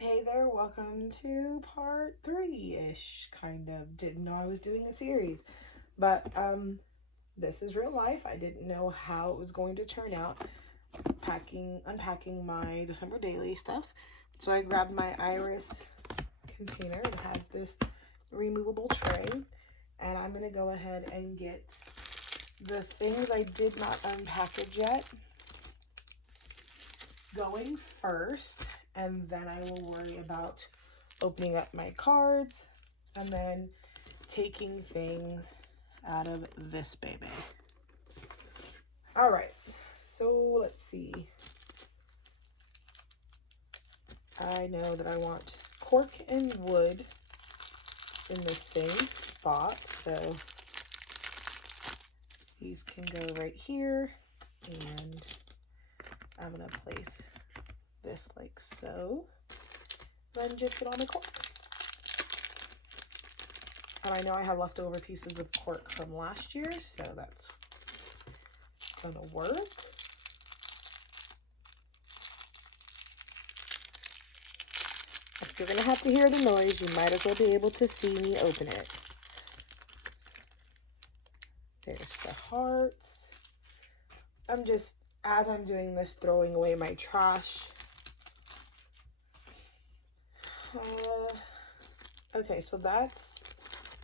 Hey there, welcome to part 3-ish, kind of. Didn't know I was doing a series, but this is real life. I didn't know how it was going to turn out, unpacking my December daily stuff. So I grabbed my Iris container. It has this removable tray, and I'm gonna go ahead and get the things I did not unpackage yet going first, and then I will worry about opening up my cards and then taking things out of this baby. All right, so let's see. I know that I want cork and wood in the same spot, so these can go right here, and I'm gonna place this like so, then just get on the cork. And I know I have leftover pieces of cork from last year, so that's gonna work. If you're gonna have to hear the noise, you might as well be able to see me open it. There's the hearts. I'm just, as I'm doing this, throwing away my trash. Okay, so that's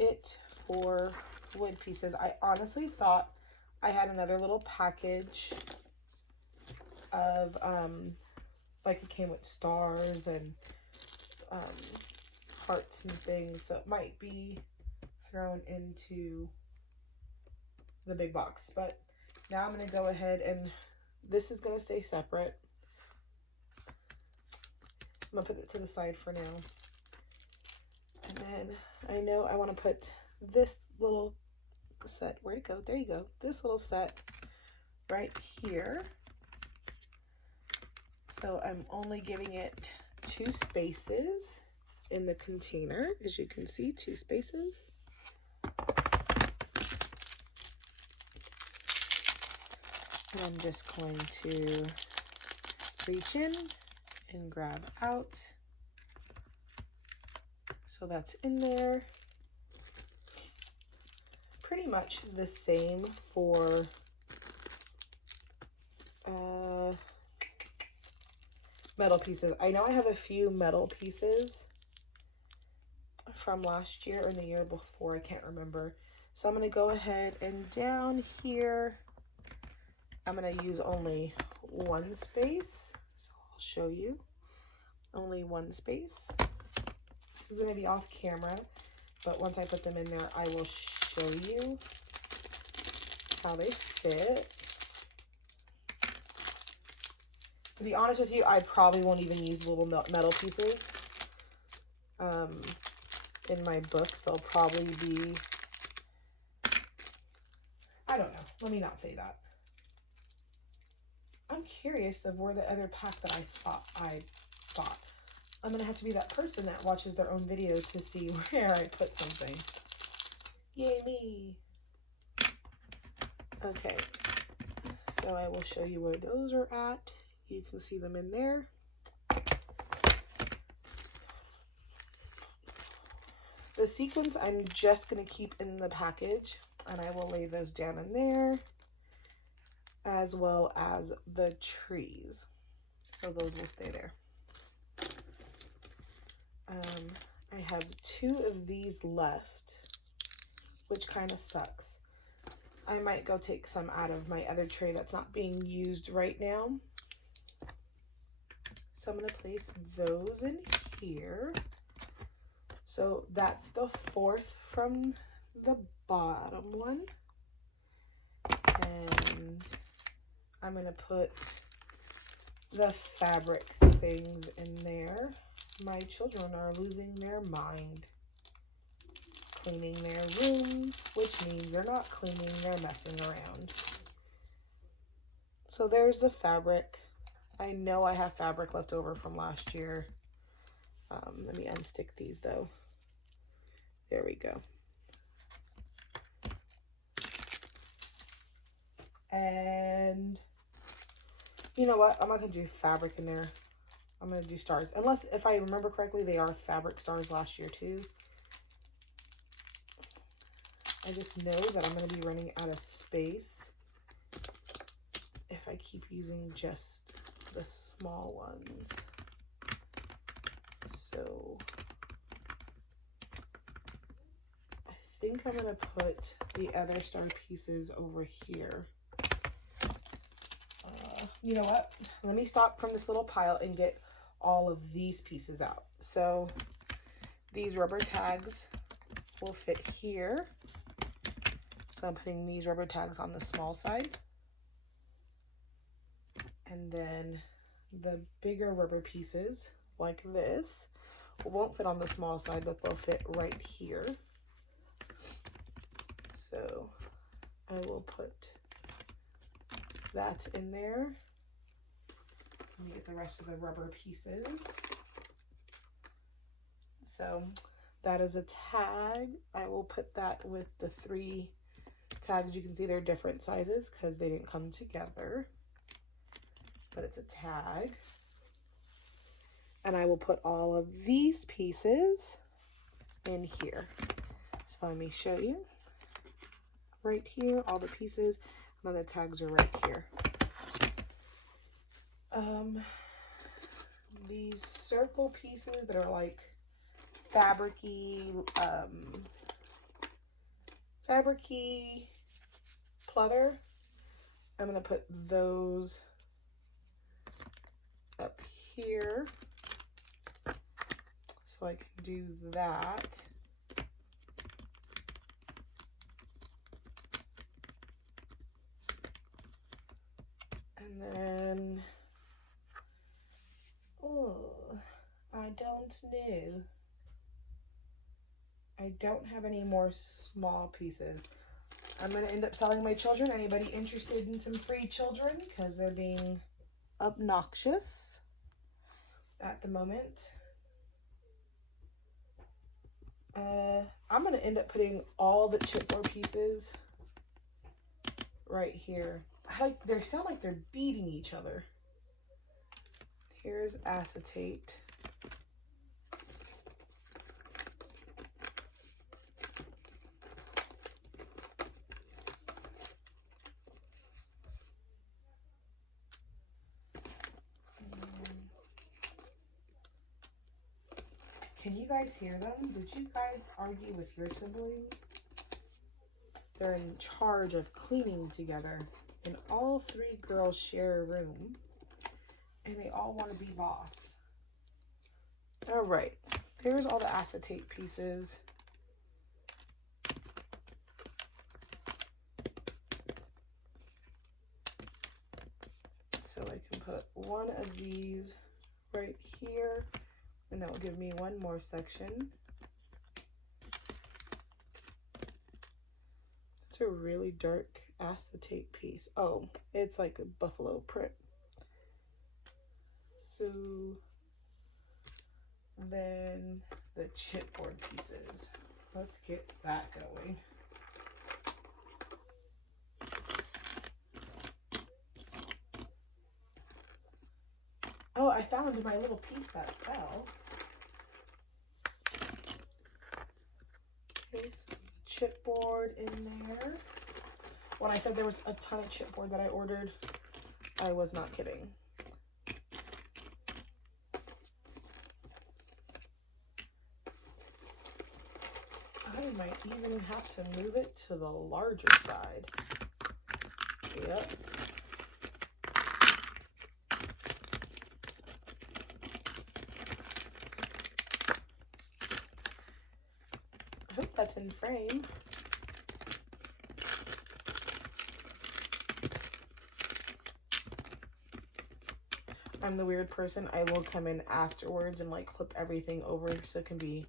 it for wood pieces. I honestly thought I had another little package of like it came with stars and hearts and things, so it might be thrown into the big box. But now I'm gonna go ahead, and this is gonna stay separate. I'm gonna put it to the side for now. And then I know I want to put this little set, where'd it go? There you go. This little set right here. So I'm only giving it 2 spaces in the container. As you can see, 2 spaces. And I'm just going to reach in and grab out. So that's in there. Pretty much the same for metal pieces. I know I have a few metal pieces from last year or the year before, I can't remember. So I'm going to go ahead and down here, I'm going to use only 1 space. So I'll show you. Only 1 space. This is going to be off camera, but once I put them in there, I will show you how they fit. To be honest with you, I probably won't even use little metal pieces in my book. They'll probably be, I don't know. Let me not say that. I'm curious of where the other pack that I thought I bought. I'm going to have to be that person that watches their own video to see where I put something. Yay me. Okay. So I will show you where those are at. You can see them in there. The sequins I'm just going to keep in the package, and I will lay those down in there, as well as the trees. So those will stay there. I have 2 of these left, which kind of sucks. I might go take some out of my other tray that's not being used right now. So I'm going to place those in here. So that's the 4th from the bottom one. And I'm going to put the fabric things in there. My children are losing their mind cleaning their room, which means they're not cleaning, they're messing around. So there's the fabric. I know I have fabric left over from last year. Let me unstick these though. There we go. And you know what? I'm not gonna do fabric in there. I'm going to do stars. Unless, if I remember correctly, they are fabric stars last year too. I just know that I'm going to be running out of space if I keep using just the small ones. So I think I'm going to put the other star pieces over here. You know what? Let me stop from this little pile and get all of these pieces out. So these rubber tags will fit here. So I'm putting these rubber tags on the small side. And then the bigger rubber pieces, like this, won't fit on the small side, but they'll fit right here. So I will put that in there. Let me get the rest of the rubber pieces. So that is a tag. I will put that with the 3 tags. You can see they're different sizes because they didn't come together, but it's a tag. And I will put all of these pieces in here. So let me show you. Right here, all the pieces, and then the tags are right here. These circle pieces that are like fabricy pleather, I'm gonna put those up here so I can do that. And then, oh, I don't know. I don't have any more small pieces. I'm going to end up selling my children. Anybody interested in some free children? Because they're being obnoxious at the moment. I'm going to end up putting all the chipboard pieces right here. They sound like they're beating each other. Here's acetate. Can you guys hear them? Did you guys argue with your siblings? They're in charge of cleaning together, and all 3 girls share a room, and they all want to be boss. All right, there's all the acetate pieces. So I can put one of these right here, and that will give me one more section. It's a really dark acetate piece. Oh, it's like a buffalo print. So then the chipboard pieces. Let's get that going. Oh, I found my little piece that fell. Okay, so chipboard in there. When I said there was a ton of chipboard that I ordered, I was not kidding. I might even have to move it to the larger side. Yep. I hope that's in frame. I'm the weird person. I will come in afterwards and like clip everything over so it can be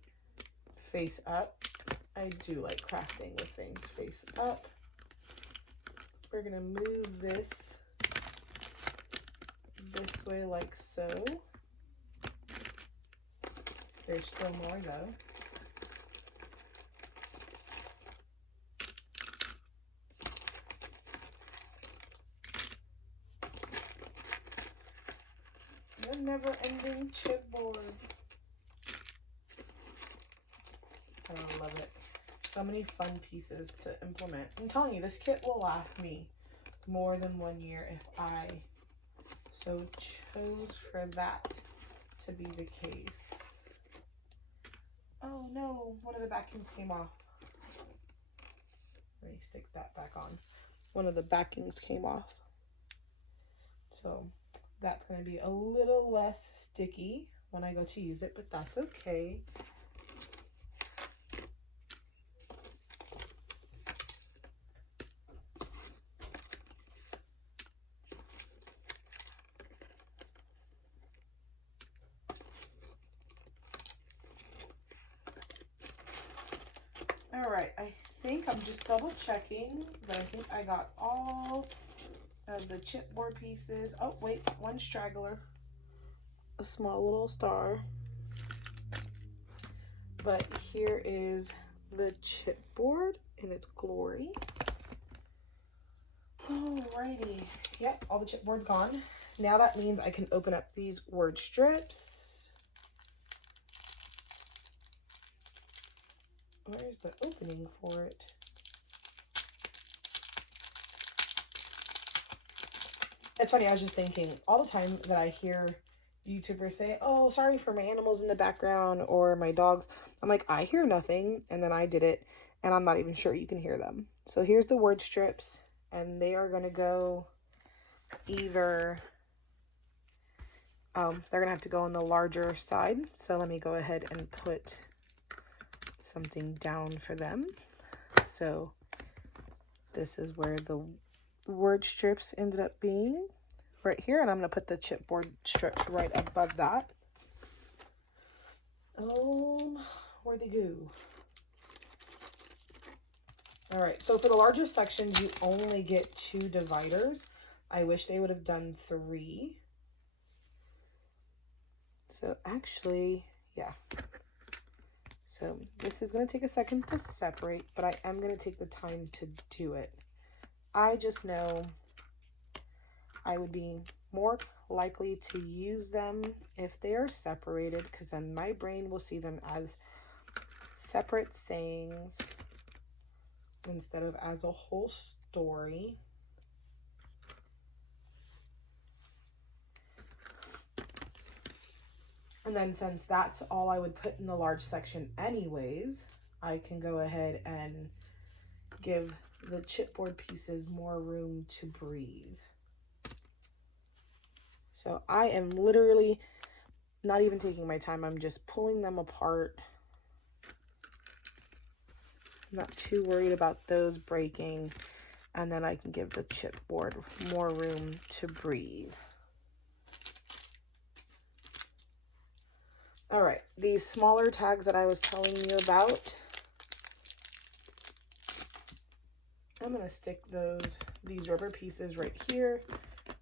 face up. I do like crafting with things face up. We're gonna move this way like so. There's still more though. Never ending. chipboard. I love it. So many fun pieces to implement. I'm telling you, this kit will last me more than 1 year if I so chose for that to be the case. Oh no, one of the backings came off. Let me stick that back on. One of the backings came off. So that's going to be a little less sticky when I go to use it, but that's okay. All right, I think I'm just double checking, but I think I got all of the chipboard pieces. Oh wait, one straggler, a small little star. But here is the chipboard in its glory. Alrighty, yep, all the chipboard's gone. Now that means I can open up these word strips. Where's the opening for it? It's funny, I was just thinking, all the time that I hear YouTubers say, oh, sorry for my animals in the background or my dogs. I'm like, I hear nothing. And then I did it, and I'm not even sure you can hear them. So here's the word strips, and they are going to go either, they're going to have to go on the larger side. So let me go ahead and put something down for them. So this is where the word strips ended up being, right here, and I'm going to put the chipboard strips right above that. Where'd they go? All right, so for the larger sections, you only get 2 dividers. I wish they would have done 3. So actually, yeah. So this is going to take a second to separate, but I am going to take the time to do it. I just know I would be more likely to use them if they are separated, because then my brain will see them as separate sayings instead of as a whole story. And then since that's all I would put in the large section anyways, I can go ahead and give the chipboard pieces more room to breathe. So I am literally not even taking my time. I'm just pulling them apart. I'm not too worried about those breaking. And then I can give the chipboard more room to breathe. All right, these smaller tags that I was telling you about, I'm gonna stick these rubber pieces right here,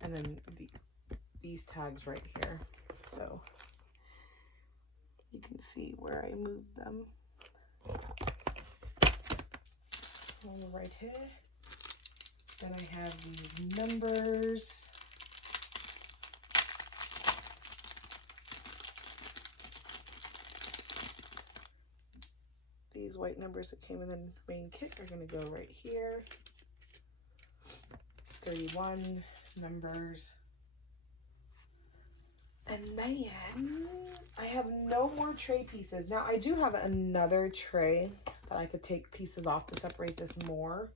and then these tags right here. So you can see where I moved them. All right here. Then I have these numbers. These white numbers that came in the main kit are going to go right here. 31 numbers. And then I have no more tray pieces. Now I do have another tray that I could take pieces off to separate this more,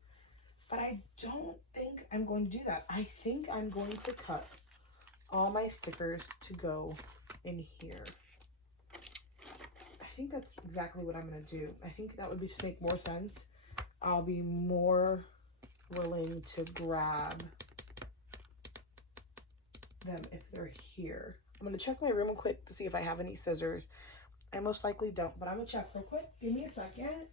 but I don't think I'm going to do that. I think I'm going to cut all my stickers to go in here. I think that's exactly what I'm going to do. I think that would just make more sense. I'll be more willing to grab them if they're here. I'm going to check my room real quick to see if I have any scissors. I most likely don't, but I'm going to check real quick. Give me a second.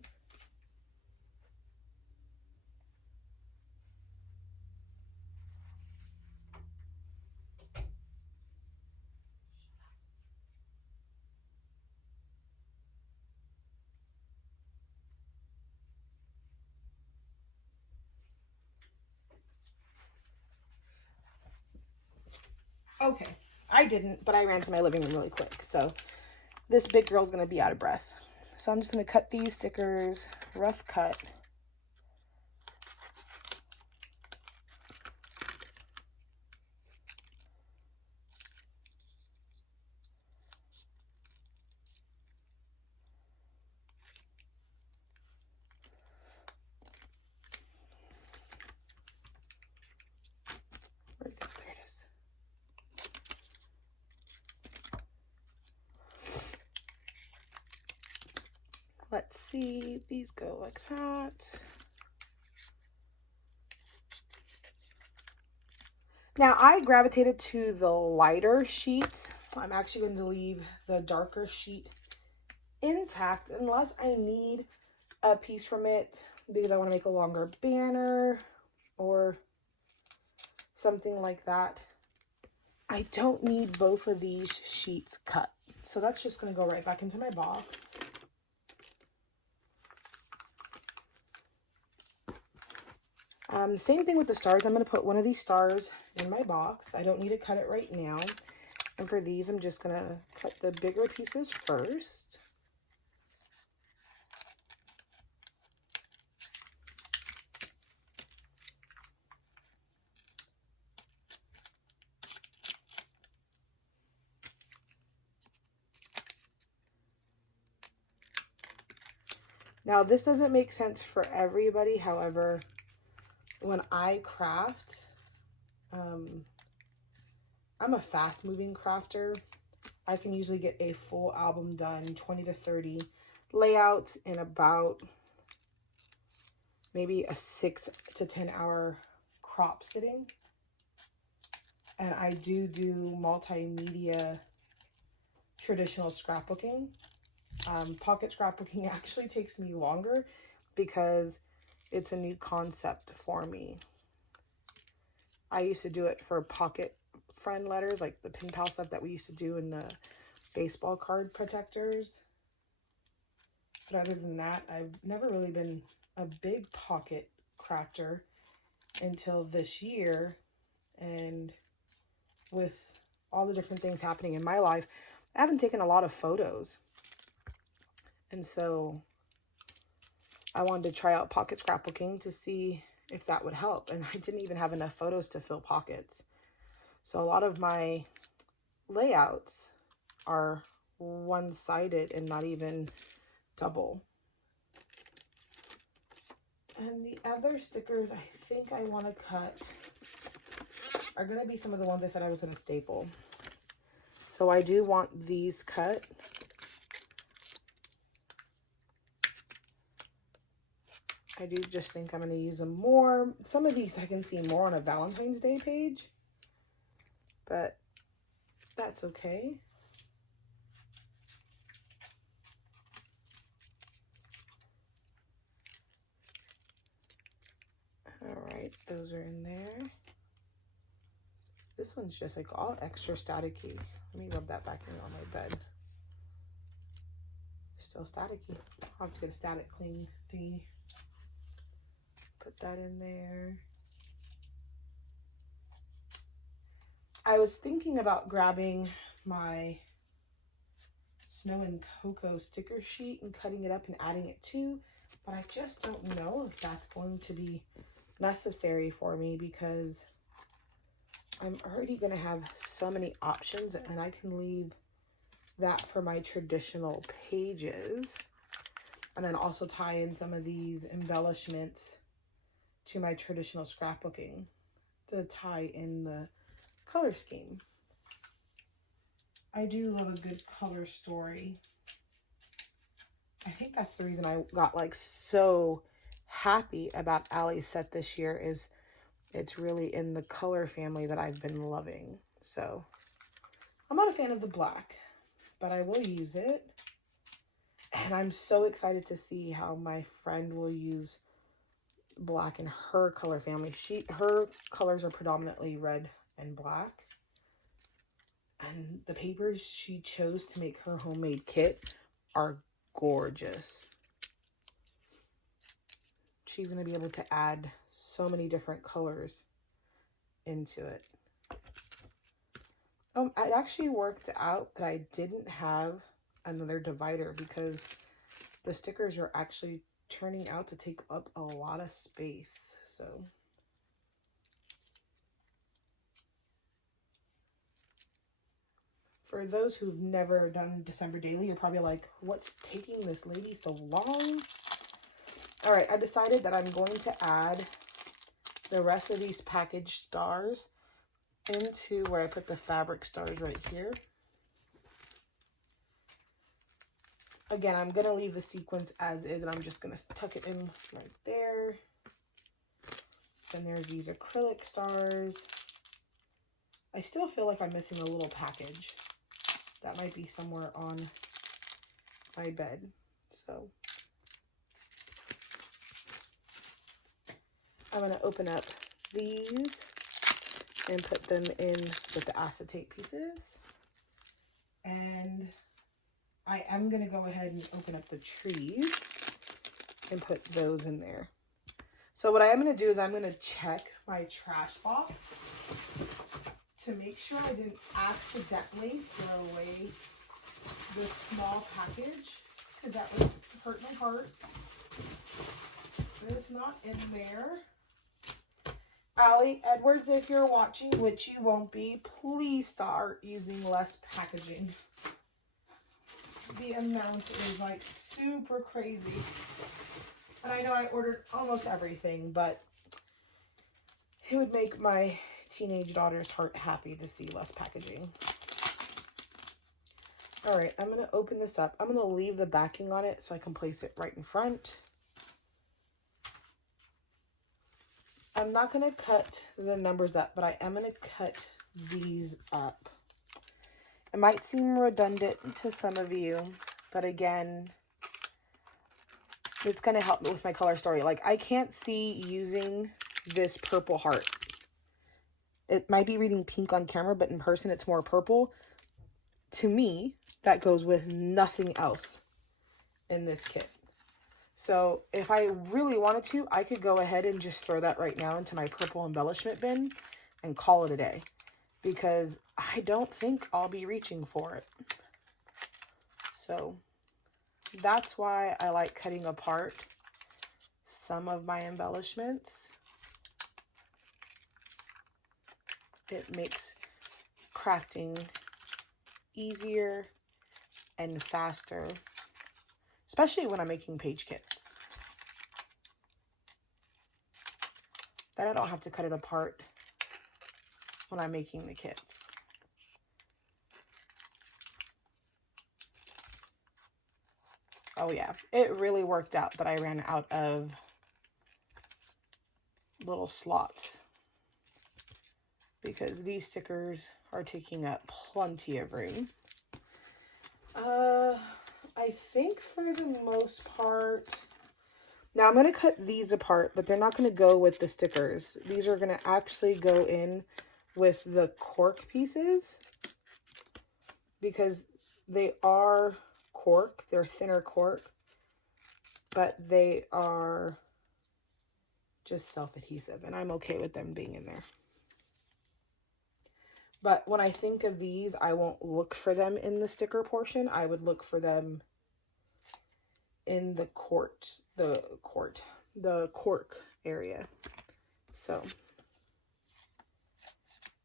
Okay, I didn't, but I ran to my living room really quick. So this big girl's going to be out of breath. So I'm just going to cut these stickers, rough cut. There it is. Let's see, these go like that. Now I gravitated to the lighter sheet. I'm actually going to leave the darker sheet intact unless I need a piece from it because I want to make a longer banner or something like that. I don't need both of these sheets cut. So that's just going to go right back into my box. Same thing with the stars. I'm going to put one of these stars in my box. I don't need to cut it right now. And for these, I'm just going to cut the bigger pieces first. Now, this doesn't make sense for everybody. However, when I craft, I'm a fast moving crafter. I can usually get a full album done, 20 to 30 layouts in about maybe a 6 to 10 hour crop sitting. And I do multimedia traditional scrapbooking. Pocket scrapbooking actually takes me longer because it's a new concept for me. I used to do it for pocket friend letters, like the pen pal stuff that we used to do in the baseball card protectors. But other than that, I've never really been a big pocket crafter until this year. And with all the different things happening in my life, I haven't taken a lot of photos. And so I wanted to try out pocket scrapbooking to see if that would help. And I didn't even have enough photos to fill pockets. So a lot of my layouts are one-sided and not even double. And the other stickers I think I want to cut are going to be some of the ones I said I was going to staple. So I do want these cut. I do just think I'm going to use them more. Some of these I can see more on a Valentine's Day page, but that's okay. All right, those are in there. This one's just like all extra staticky. Let me rub that back in on my bed. Still staticky. I'll have to get a static clean thingy. Put that in there. I was thinking about grabbing my Snow and Cocoa sticker sheet and cutting it up and adding it too, but I just don't know if that's going to be necessary for me because I'm already going to have so many options, and I can leave that for my traditional pages and then also tie in some of these embellishments to my traditional scrapbooking to tie in the color scheme. I do love a good color story. I think that's the reason I got like so happy about Ali's set this year, is it's really in the color family that I've been loving. So I'm not a fan of the black, but I will use it. And I'm so excited to see how my friend will use black in her color family. Her colors are predominantly red and black. And the papers she chose to make her homemade kit are gorgeous. She's going to be able to add so many different colors into it. It actually worked out that I didn't have another divider because the stickers are actually turning out to take up a lot of space. So for those who've never done December Daily, you're probably like, what's taking this lady so long? All right, I decided that I'm going to add the rest of these packaged stars into where I put the fabric stars right here. Again, I'm going to leave the sequence as is, and I'm just going to tuck it in right there. Then there's these acrylic stars. I still feel like I'm missing a little package. That might be somewhere on my bed. So I'm going to open up these and put them in with the acetate pieces. And I am going to go ahead and open up the trees and put those in there. So what I am going to do is I'm going to check my trash box to make sure I didn't accidentally throw away this small package, because that would hurt my heart. But it's not in there. Allie Edwards, if you're watching, which you won't be, please start using less packaging. The amount is like super crazy. And I know I ordered almost everything, but it would make my teenage daughter's heart happy to see less packaging. All right, I'm going to open this up. I'm going to leave the backing on it so I can place it right in front. I'm not going to cut the numbers up, but I am going to cut these up. It might seem redundant to some of you, but again, it's going to help me with my color story. Like, I can't see using this purple heart. It might be reading pink on camera, but in person it's more purple. To me, that goes with nothing else in this kit. So if I really wanted to, I could go ahead and just throw that right now into my purple embellishment bin and call it a day, because I don't think I'll be reaching for it. So that's why I like cutting apart some of my embellishments. It makes crafting easier and faster, especially when I'm making page kits. Then I don't have to cut it apart when I'm making the kits. Oh yeah, it really worked out that I ran out of little slots, because these stickers are taking up plenty of room. I think for the most part, now I'm going to cut these apart, but they're not going to go with the stickers. These are going to actually go in with the cork pieces, because they are cork. They're thinner cork, but they are just self-adhesive, and I'm okay with them being in there. But when I think of these, I won't look for them in the sticker portion. I would look for them in the cork area. So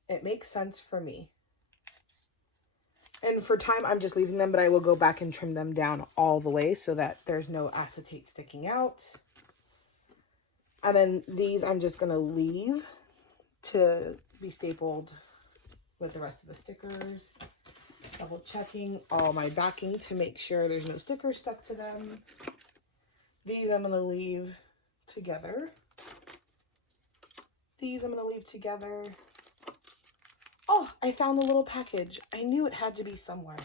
it makes sense for me. And for time, I'm just leaving them, but I will go back and trim them down all the way so that there's no acetate sticking out. And then these I'm just going to leave to be stapled with the rest of the stickers. Double checking all my backing to make sure there's no stickers stuck to them. These I'm going to leave together. These I'm going to leave together. Oh, I found the little package. I knew it had to be somewhere.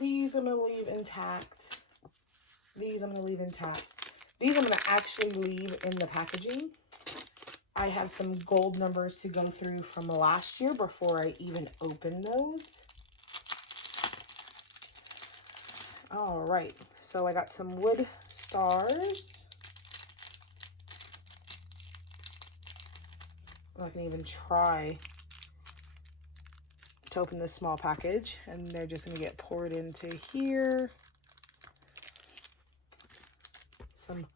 These I'm going to leave intact. These I'm going to leave intact. These I'm going to actually leave in the packaging. I have some gold numbers to go through from last year before I even open those. All right, so I got some wood stars. I'm not gonna even try to open this small package, and they're just gonna get poured into here. Some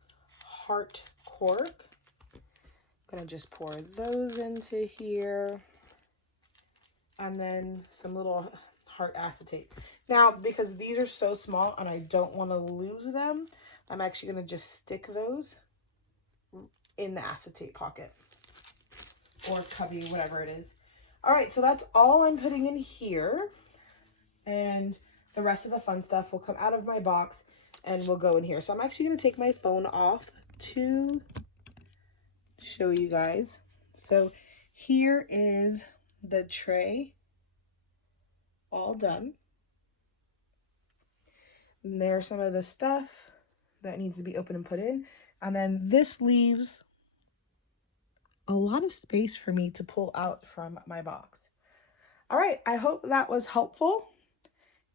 heart cork. I'm gonna just pour those into here, and then some little heart acetate. Now, because these are so small and I don't want to lose them, I'm actually gonna just stick those in the acetate pocket or cubby, whatever it is. All right, so that's all I'm putting in here, and the rest of the fun stuff will come out of my box and will go in here. So I'm actually gonna take my phone off to show you guys. So here is the tray all done. And there's some of the stuff that needs to be opened and put in. And then this leaves a lot of space for me to pull out from my box. All right, I hope that was helpful.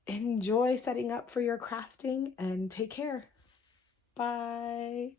Enjoy setting up for your crafting and take care. Bye.